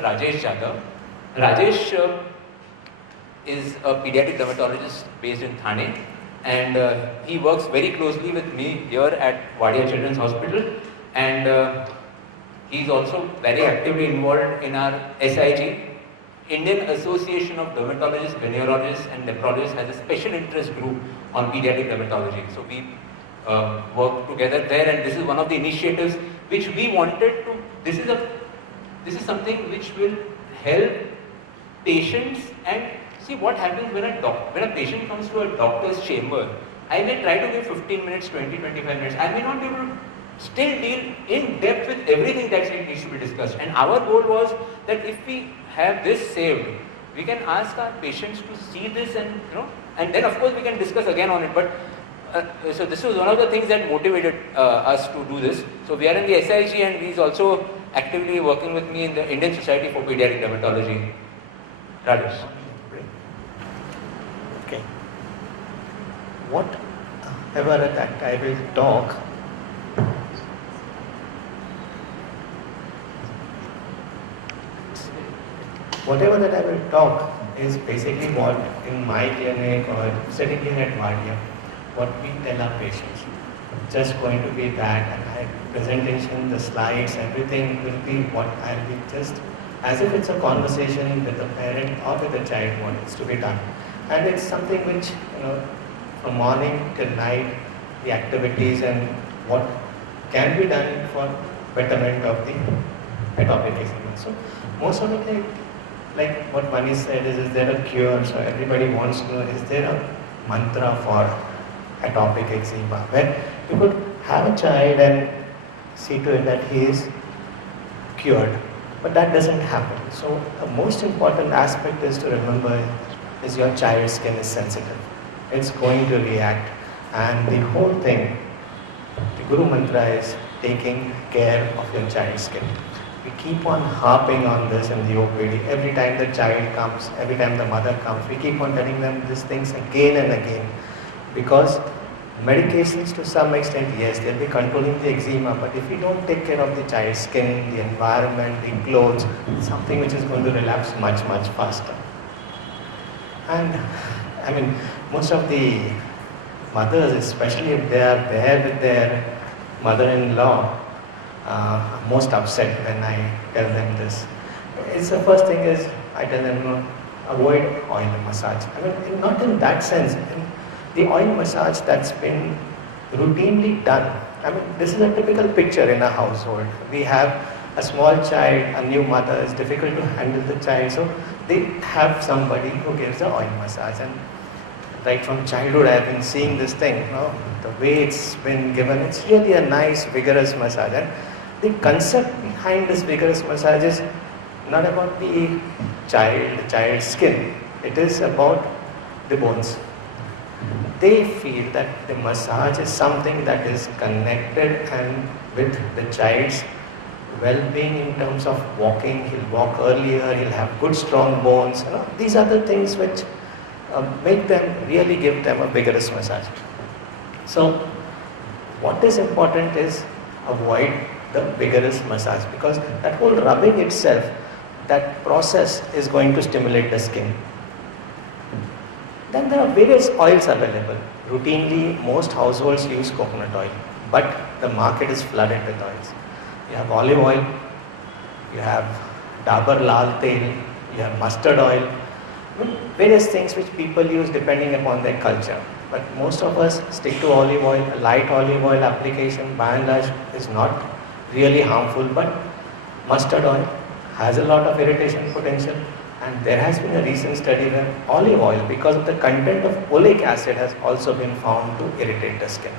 Mr. Rajesh Jadhav. Rajesh is a pediatric dermatologist based in Thane, and he works very closely with me here at Wadia Children's Hospital, and he is also very actively involved in our SIG. Indian Association of Dermatologists, Venereologists and Nephrologists has a special interest group on pediatric dermatology. So we work together there, and this is one of the initiatives which we wanted to. This is something which will help patients. And see what happens when a patient comes to a doctor's chamber. I may try to give 15 minutes, 20, 25 minutes. I may not be able to still deal in depth with everything that needs to be discussed. And our goal was that if we have this saved, we can ask our patients to see this, and and then of course we can discuss again on it. But so this was one of the things that motivated us to do this. So we are in the SIG, and he is also actively working with me in the Indian Society for Pediatric Dermatology. Rajesh. Okay. Whatever that I will talk, is basically what in my clinic or sitting here at Wadia, what we tell our patients. Just going to be that, and my presentation, the slides, everything will be what I'll be just as if it's a conversation with a parent or with a child what needs to be done. And it's something which, from morning till night, the activities and what can be done for betterment of the atopic eczema. So most of it, like what Mani said, is there a cure? So everybody wants to know, is there a mantra for atopic eczema, where you could have a child and see to it that he is cured, but that doesn't happen. So the most important aspect is to remember is your child's skin is sensitive. It's going to react, and the whole thing, the Guru Mantra is taking care of your child's skin. We keep on harping on this in the OPD. Every time the child comes, every time the mother comes, we keep on telling them these things again and again. Because medications to some extent, yes, they'll be controlling the eczema, but if we don't take care of the child's skin, the environment, the clothes, it's something which is going to relapse much, much faster. And I mean, most of the mothers, especially if they are there with their mother-in-law, are most upset when I tell them this. It's the first thing is, I tell them, avoid oil massage. I mean, not in that sense. The oil massage that's been routinely done. I mean, this is a typical picture in a household. We have a small child, a new mother, it's difficult to handle the child, so they have somebody who gives the oil massage. And right from childhood, I've been seeing this thing, the way it's been given, it's really a nice, vigorous massage. And the concept behind this vigorous massage is not about the child's skin, it is about the bones. They feel that the massage is something that is connected and with the child's well-being in terms of walking. He'll walk earlier, he'll have good strong bones. These are the things which make them, really give them a vigorous massage. So what is important is avoid the vigorous massage, because that whole rubbing itself, that process is going to stimulate the skin. Then there are various oils available. Routinely, most households use coconut oil, but the market is flooded with oils. You have olive oil, you have Dabur Lal Tel, you have mustard oil, various things which people use depending upon their culture. But most of us stick to olive oil. A light olive oil application by and large is not really harmful, but mustard oil has a lot of irritation potential. And there has been a recent study where olive oil, because of the content of oleic acid, has also been found to irritate the skin.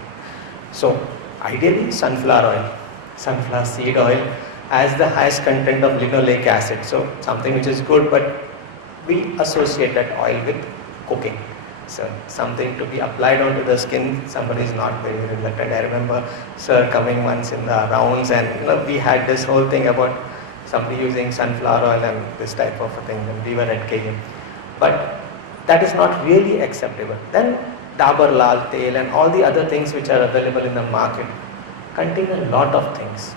So ideally sunflower oil, sunflower seed oil has the highest content of linoleic acid. So something which is good, but we associate that oil with cooking. So something to be applied onto the skin, somebody is not very reluctant. I remember sir coming once in the rounds, and we had this whole thing about somebody using sunflower oil and this type of a thing, and we were at KM. But that is not really acceptable. Then Dabur Lal Tel and all the other things which are available in the market contain a lot of things.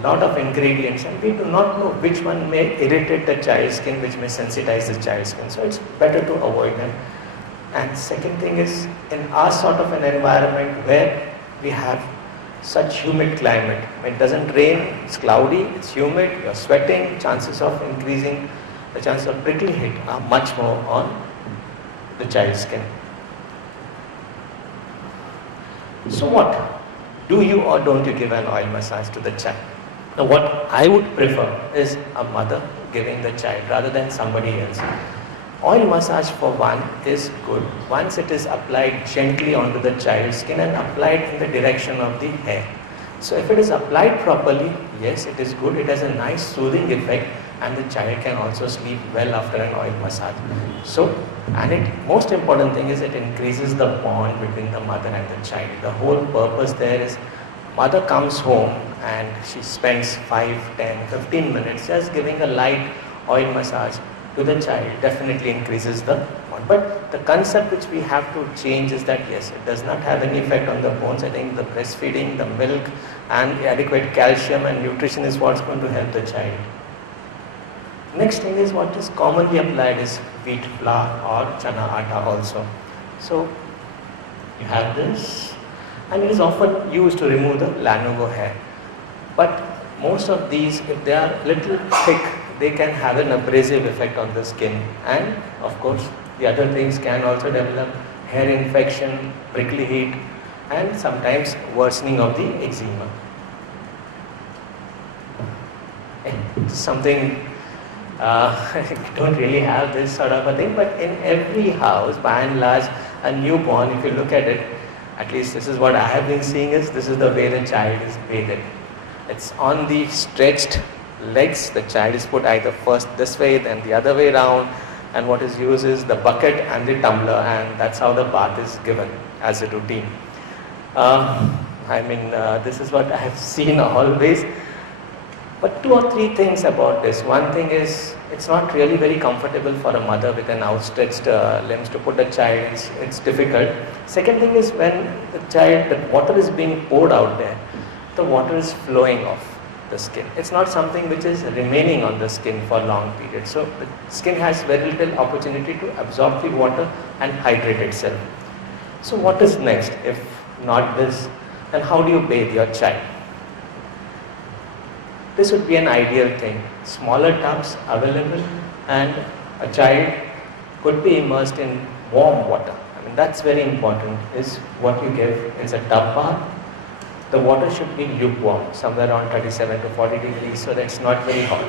lot of ingredients, and we do not know which one may irritate the child's skin, which may sensitize the child's skin. So it's better to avoid them. And second thing is, in our sort of an environment where we have such humid climate, when it doesn't rain, it's cloudy, it's humid, you're sweating, chances of increasing the chances of prickly heat are much more on the child's skin. So what? Do you or don't you give an oil massage to the child? Now what I would prefer is a mother giving the child rather than somebody else. Oil massage for one is good once it is applied gently onto the child's skin and applied in the direction of the hair. So if it is applied properly, yes, it is good, it has a nice soothing effect, and the child can also sleep well after an oil massage. So, and most important thing is it increases the bond between the mother and the child. The whole purpose there is mother comes home and she spends 5, 10, 15 minutes just giving a light oil massage to the child, definitely increases the bond. But the concept which we have to change is that yes, it does not have any effect on the bones. I think the breastfeeding, the milk and adequate calcium and nutrition is what's going to help the child. Next thing is what is commonly applied is wheat flour or chana atta also. So you have this, and it is often used to remove the lanugo hair. But most of these, if they are little thick, they can have an abrasive effect on the skin, and of course the other things can also develop hair infection, prickly heat, and sometimes worsening of the eczema. Something we don't really have this sort of a thing, but in every house, by and large, a newborn, if you look at it, at least this is what I have been seeing, is this is the way the child is bathed. It's on the stretched legs. The child is put either first this way, then the other way around, and what is used is the bucket and the tumbler, and that's how the bath is given as a routine. This is what I have seen always. But 2 or 3 things about this. One thing is, it's not really very comfortable for a mother with an outstretched limbs to put a child. It's difficult. Second thing is, when the water is being poured out there, the water is flowing off the skin. It's not something which is remaining on the skin for long periods. So the skin has very little opportunity to absorb the water and hydrate itself. So what is next if not this? And how do you bathe your child? This would be an ideal thing. Smaller tubs available, and a child could be immersed in warm water. That's very important, is what you give is a tub bath. The water should be lukewarm, somewhere around 37 to 40 degrees, so that's not very hot.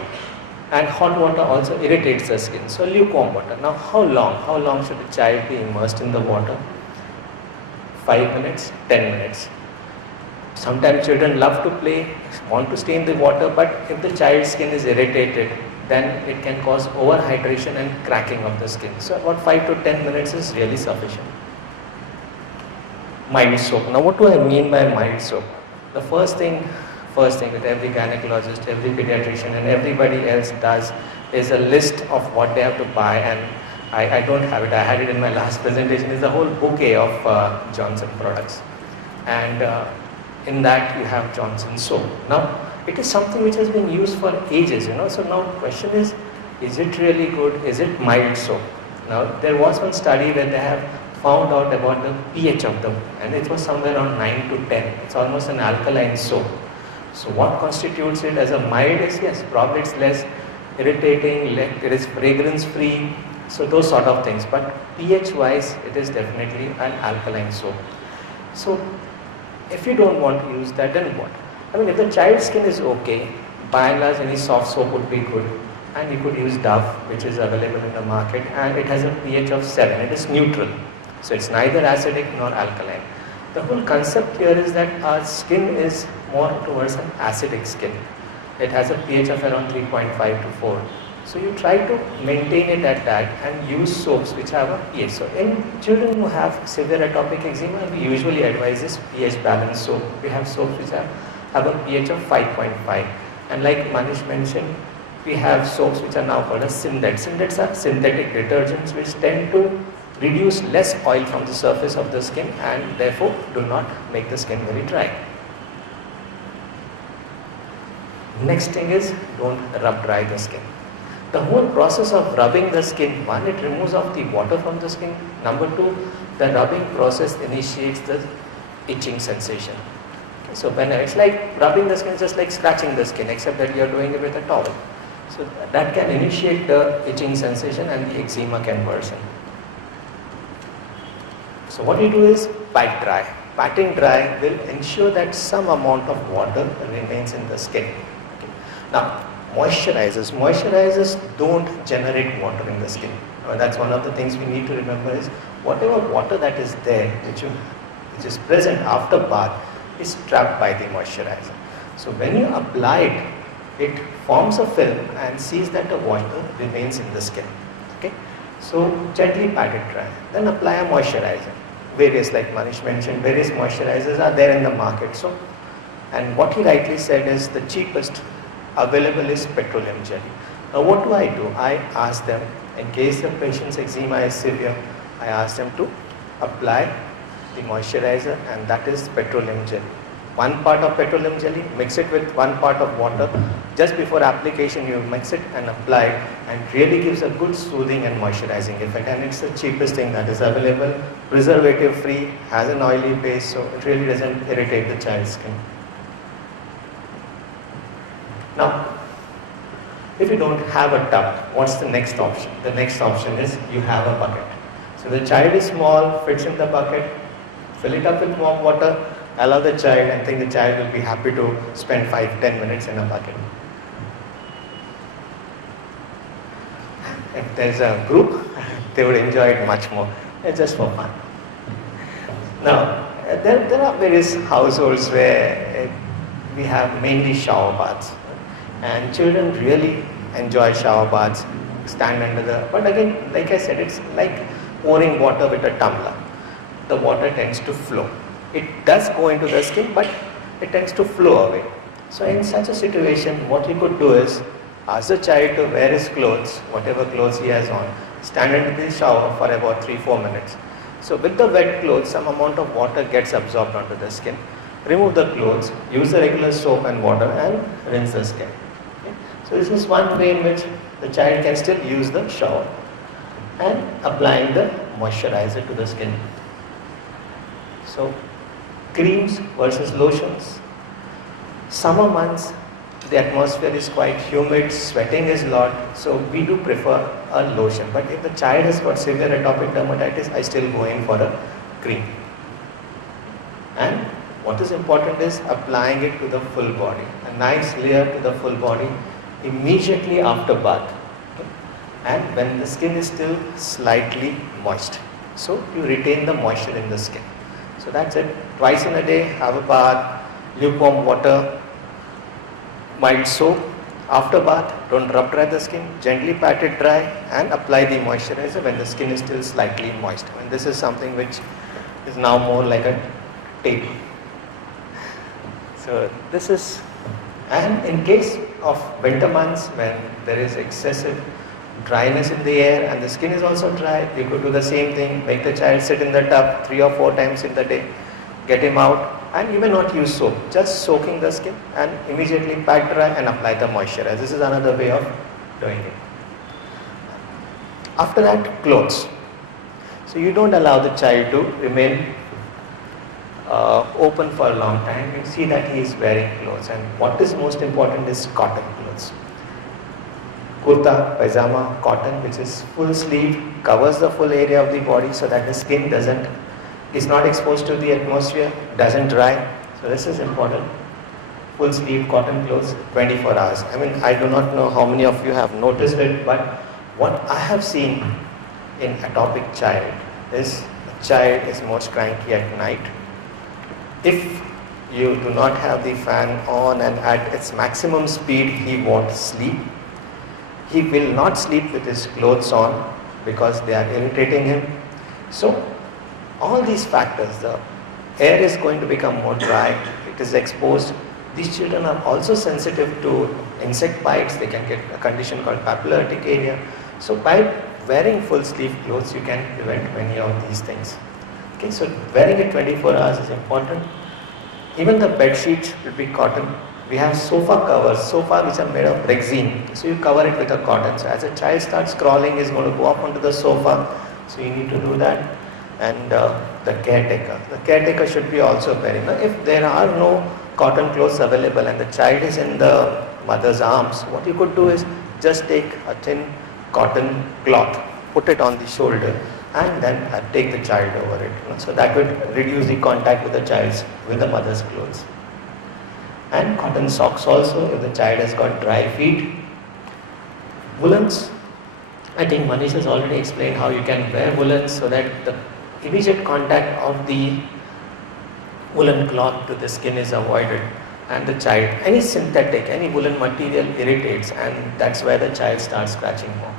And hot water also irritates the skin, so lukewarm water. Now how long? How long should a child be immersed in the water? 5 minutes, 10 minutes. Sometimes children love to play, want to stay in the water, but if the child's skin is irritated, then it can cause overhydration and cracking of the skin. So about 5 to 10 minutes is really sufficient. Mild soap. Now what do I mean by mild soap? The first thing that every gynecologist, every pediatrician and everybody else does is a list of what they have to buy, and I don't have it, I had it in my last presentation, is the whole bouquet of Johnson products. And in that you have Johnson soap. Now it is something which has been used for ages, so now the question is it really good? Is it mild soap? Now there was one study where they have found out about the pH of them, and it was somewhere around 9 to 10. It's almost an alkaline soap. So what constitutes it as a mild is, yes, probably it's less irritating, it is fragrance free, so those sort of things. But pH wise, it is definitely an alkaline soap. So if you don't want to use that, then what? If the child's skin is okay, by and large any soft soap would be good. And you could use Dove, which is available in the market, and it has a pH of 7. It is neutral. So it's neither acidic nor alkaline. The whole concept here is that our skin is more towards an acidic skin. It has a pH of around 3.5 to 4. So you try to maintain it at that and use soaps which have a pH. So in children who have severe atopic eczema, we usually advise this pH balanced soap. We have soaps which have a pH of 5.5. And like Manish mentioned, we have soaps which are now called as synthets. Synthets are synthetic detergents which tend to reduce less oil from the surface of the skin and therefore do not make the skin very dry. Next thing is, don't rub dry the skin. The whole process of rubbing the skin, one, it removes off the water from the skin. Number two, the rubbing process initiates the itching sensation. Okay, so when it's like rubbing the skin, just like scratching the skin, except that you are doing it with a towel. So that can initiate the itching sensation and the eczema can worsen. So what you do is pat dry. Patting dry will ensure that some amount of water remains in the skin. Okay. Now, moisturizers. Moisturizers don't generate water in the skin. That's one of the things we need to remember is whatever water that is there, which is present after bath, is trapped by the moisturizer. So when you apply it, it forms a film and sees that the water remains in the skin. Okay? So gently pat it dry. Then apply a moisturizer. Various, like Manish mentioned, various moisturizers are there in the market. So, and what he rightly said is the cheapest available is petroleum jelly. Now what do? I ask them, in case the patient's eczema is severe, I ask them to apply the moisturizer, and that is petroleum jelly. 1 part of petroleum jelly, mix it with 1 part of water. Just before application you mix it and apply it, and really gives a good soothing and moisturizing effect, and it's the cheapest thing that is available, preservative free, has an oily base, so it really doesn't irritate the child's skin. Now, if you don't have a tub, what's the next option? The next option is you have a bucket. So the child is small, fits in the bucket, fill it up with warm water, allow the child, and think the child will be happy to spend 5-10 minutes in a bucket. If there's a group, they would enjoy it much more. It's just for fun. Now, there are various households where we have mainly shower baths, and children really enjoy shower baths, stand under the, but again, like I said, it's like pouring water with a tumbler. The water tends to flow. It does go into the skin, but it tends to flow away. So in such a situation, what you could do is ask the child to wear his clothes, whatever clothes he has on, stand into the shower for about 3-4 minutes. So with the wet clothes, some amount of water gets absorbed onto the skin. Remove the clothes, use the regular soap and water, and rinse the skin. Okay? So this is one way in which the child can still use the shower, and applying the moisturizer to the skin. So creams versus lotions. Summer months, the atmosphere is quite humid, sweating is a lot, so we do prefer a lotion. But if the child has got severe atopic dermatitis, I still go in for a cream. And what is important is applying it to the full body, a nice layer to the full body immediately after bath. Okay? And when the skin is still slightly moist, so you retain the moisture in the skin. So that's it. Twice in a day, have a bath, lukewarm water, mild soap. After bath, don't rub dry the skin, gently pat it dry, and apply the moisturizer when the skin is still slightly moist. And this is something which is now more like a tape. So this is, and in case of winter months when there is excessive dryness in the air and the skin is also dry, you could do the same thing, make the child sit in the tub 3 or 4 times in the day, get him out, and you may not use soap, just soaking the skin and immediately pat dry and apply the moisturizer. This is another way of doing it. After that, clothes. So you don't allow the child to remain open for a long time. You see that he is wearing clothes, and what is most important is cotton clothes. Kurta, pajama, cotton, which is full sleeve, covers the full area of the body so that the skin is not exposed to the atmosphere, doesn't dry. So this is important. Full sleeve cotton clothes, 24 hours. I mean, I do not know how many of you have noticed it, but what I have seen in atopic child is the child is most cranky at night. If you do not have the fan on and at its maximum speed, he won't sleep. He will not sleep with his clothes on because they are irritating him. So all these factors, the air is going to become more dry, it is exposed. These children are also sensitive to insect bites. They can get a condition called papillary urticaria. So by wearing full sleeve clothes, you can prevent many of these things. Okay, so wearing it 24 hours is important. Even the bed sheets will be cotton. We have sofa which are made of Rexine. So you cover it with a cotton. So as a child starts crawling, he's going to go up onto the sofa. So you need to do that. And the caretaker should be also wearing. Now, if there are no cotton clothes available and the child is in the mother's arms, what you could do is just take a thin cotton cloth, put it on the shoulder, and then take the child over it. So that would reduce the contact with the mother's clothes. And cotton socks also if the child has got dry feet. Woolens, I think Manish has already explained how you can wear woolens so that the immediate contact of the woolen cloth to the skin is avoided, and the child, any synthetic, any woolen material irritates, and that's where the child starts scratching more.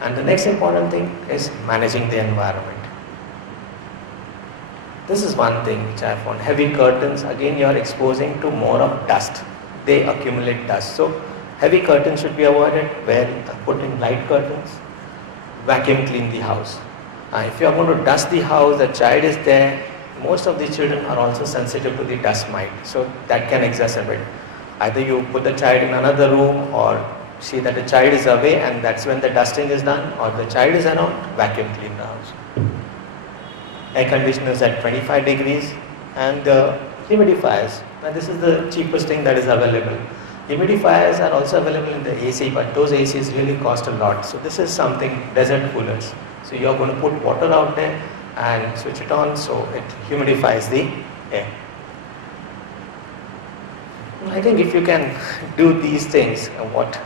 And the next important thing is managing the environment. This is one thing which I found. Heavy curtains, again you are exposing to more of dust. They accumulate dust. So heavy curtains should be avoided. Put in light curtains. Vacuum clean the house. If you are going to dust the house, the child is there. Most of the children are also sensitive to the dust mite. So that can exacerbate. Either you put the child in another room or see that the child is away, and that's when the dusting is done, or the child is around, vacuum clean the house. Air conditioners at 25 degrees and humidifiers. Now this is the cheapest thing that is available. Humidifiers are also available in the AC, but those ACs really cost a lot. So this is something, desert coolers. So you are going to put water out there and switch it on so it humidifies the air. I think if you can do these things, what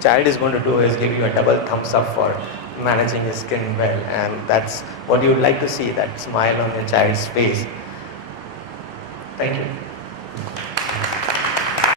child is going to do is give you a double thumbs up for managing his skin well, and that's what you would like to see, that smile on your child's face. Thank you.